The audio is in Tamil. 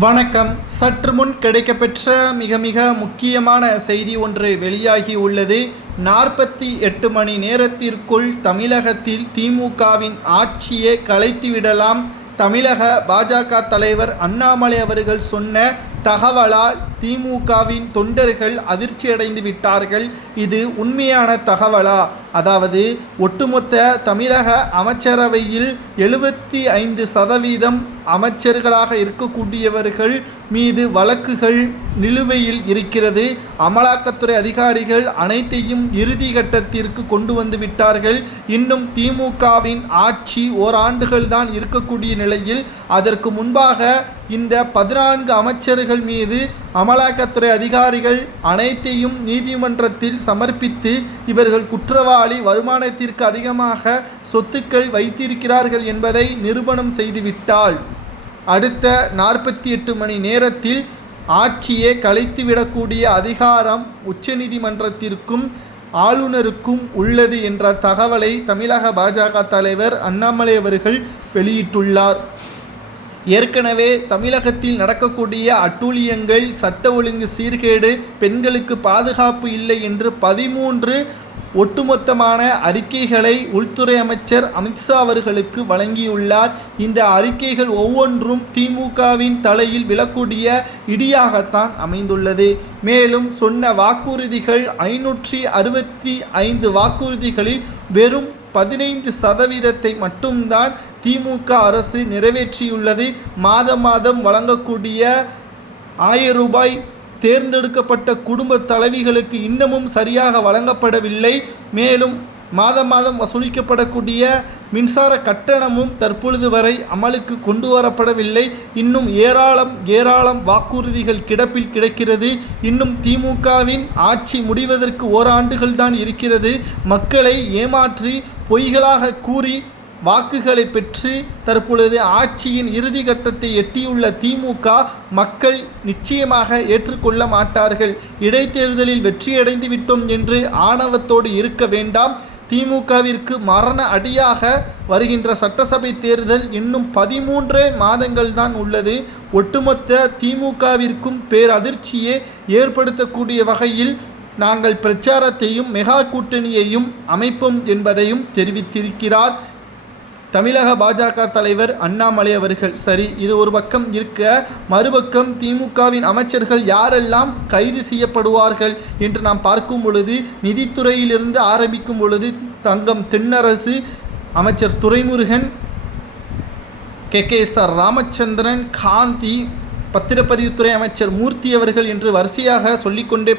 வணக்கம். சற்று முன் கிடைக்கப்பெற்ற மிக மிக முக்கியமான செய்தி ஒன்று வெளியாகி உள்ளது. நாற்பத்தி எட்டு மணி நேரத்திற்குள் தமிழகத்தில் திமுகவின் ஆட்சியை கலைத்துவிடலாம் தமிழக பாஜக தலைவர் அண்ணாமலை அவர்கள் சொன்ன தகவலால் திமுகவின் தொண்டர்கள் அதிர்ச்சியடைந்து விட்டார்கள். இது உண்மையான தகவலா? அதாவது ஒட்டுமொத்த தமிழக அமைச்சரவையில் எழுபத்தி ஐந்து சதவீதம் அமைச்சர்களாக இருக்கக்கூடியவர்கள் மீது வழக்குகள் நிலுவையில் இருக்கிறது. அமலாக்கத்துறை அதிகாரிகள் அனைத்தையும் இறுதி கட்டத்திற்கு கொண்டு வந்து விட்டார்கள். இன்னும் திமுகவின் ஆட்சி ஓராண்டுகள் தான் இருக்கக்கூடிய நிலையில் அதற்கு முன்பாக இந்த பதினான்கு அமைச்சர்கள் மீது அமலாக்கத்துறை அதிகாரிகள் அனைத்தையும் நீதிமன்றத்தில் சமர்ப்பித்து இவர்கள் குற்றவாளி வருமானத்திற்கு அதிகமாக சொத்துக்கள் வைத்திருக்கிறார்கள் என்பதை நிரூபணம் செய்துவிட்டால் அடுத்த நாற்பத்தி எட்டு மணி நேரத்தில் ஆட்சியை கலைத்துவிடக்கூடிய அதிகாரம் உச்சநீதிமன்றத்திற்கும் ஆளுநருக்கும் உள்ளது என்ற தகவலை தமிழக பாஜக தலைவர் அண்ணாமலை அவர்கள் வெளியிட்டுள்ளார். ஏற்கனவே தமிழகத்தில் நடக்கக்கூடிய அட்டூழியங்கள் சட்ட ஒழுங்கு சீர்கேடு பெண்களுக்கு பாதுகாப்பு இல்லை என்று பதிமூன்று ஒட்டுமொத்தமான அறிக்கைகளை உள்துறை அமைச்சர் அமித்ஷா அவர்களுக்கு வழங்கியுள்ளார். இந்த அறிக்கைகள் ஒவ்வொன்றும் திமுகவின் தலையில் விழக்கூடிய இடியாகத்தான் அமைந்துள்ளது. மேலும் சொன்ன வாக்குறுதிகள் ஐநூற்றி அறுபத்தி ஐந்து வாக்குறுதிகளில் வெறும் பதினைந்து சதவீதத்தை மட்டும்தான் திமுக அரசு நிறைவேற்றியுள்ளது. மாதம் மாதம் வழங்கக்கூடிய ஆயிரம் ரூபாய் தேர்ந்தெடுக்கப்பட்ட குடும்ப தலைவிகளுக்கு இன்னமும் சரியாக வழங்கப்படவில்லை. மேலும் மாதம் மாதம் வசூலிக்கப்படக்கூடிய மின்சார கட்டணமும் தற்பொழுது வரை அமலுக்கு கொண்டு வரப்படவில்லை. இன்னும் ஏராளம் ஏராளம் வாக்குறுதிகள் கிடப்பில் கிடக்கிறது. இன்னும் திமுகவின் ஆட்சி முடிவதற்கு ஓராண்டுகள் தான் இருக்கிறது. மக்களை ஏமாற்றி பொய்களாக கூறி வாக்குகளை பெற்று தற்பொழுது ஆட்சியின் இறுதி கட்டத்தை எட்டியுள்ள திமுக மக்கள் நிச்சயமாக ஏற்றுக்கொள்ள மாட்டார்கள். இடைத்தேர்தலில் வெற்றியடைந்து விட்டோம் என்று ஆணவத்தோடு இருக்க வேண்டாம். திமுகவிற்கு மரண அடியாக வருகின்ற சட்டசபை தேர்தல் இன்னும் பதிமூன்றே மாதங்கள் தான் உள்ளது. ஒட்டுமொத்த திமுகவிற்கும் பேரதிர்ச்சியை ஏற்படுத்தக்கூடிய வகையில் நாங்கள் பிரச்சாரத்தையும் மெகா கூட்டணியையும் அமைப்போம் என்பதையும் தெரிவித்திருக்கிறார் தமிழக பாஜக தலைவர் அண்ணாமலை அவர்கள் சரி இது ஒரு பக்கம் இருக்க மறுபக்கம் திமுகவின் அமைச்சர்கள் யாரெல்லாம் கைது செய்யப்படுவார்கள் என்று நாம் பார்க்கும் பொழுது நிதித்துறையிலிருந்து ஆரம்பிக்கும் பொழுது தங்கம் தென்னரசு அமைச்சர் Duraimurugan K. K. S. R. Ramachandran Gandhi பத்திரப்பதிவுத்துறை அமைச்சர் மூர்த்தி அவர்கள் என்று வரிசையாக சொல்லிக்கொண்டே